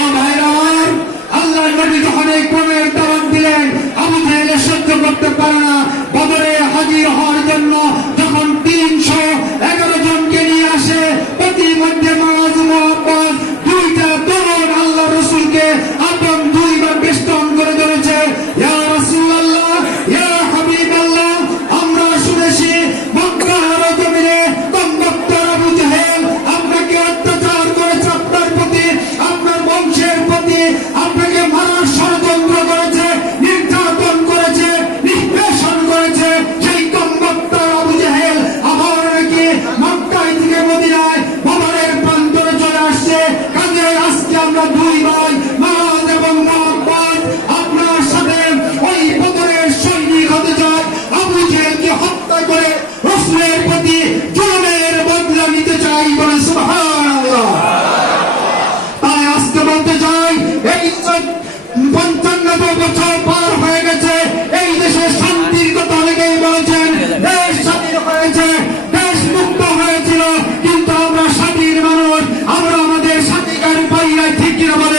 প্রিয় ভাইরা আমার আল্লাহ নবী যখন এই কোনের দাওয়াত দিলেন, আবু জাহেলে সহ্য করতে পারে না আমরা দুই ভাই মাদ এবং মাহবাদ আপনার সাথে ওই পতনের সৈনিক হতে চায়। আবু জেলকে হত্যা করে রসুলের প্রতি জনমের বদলা নিতে চাই বলে তাই আজকে বলতে চাই, এই পঞ্চান্ন বছর পার হয়ে গেছে। এই দেশে শান্তির কথা অনেকেই বলেছেন, দেশ স্বাধীন হয়েছে, দেশ মুক্ত হয়েছে। ಕಿರಬ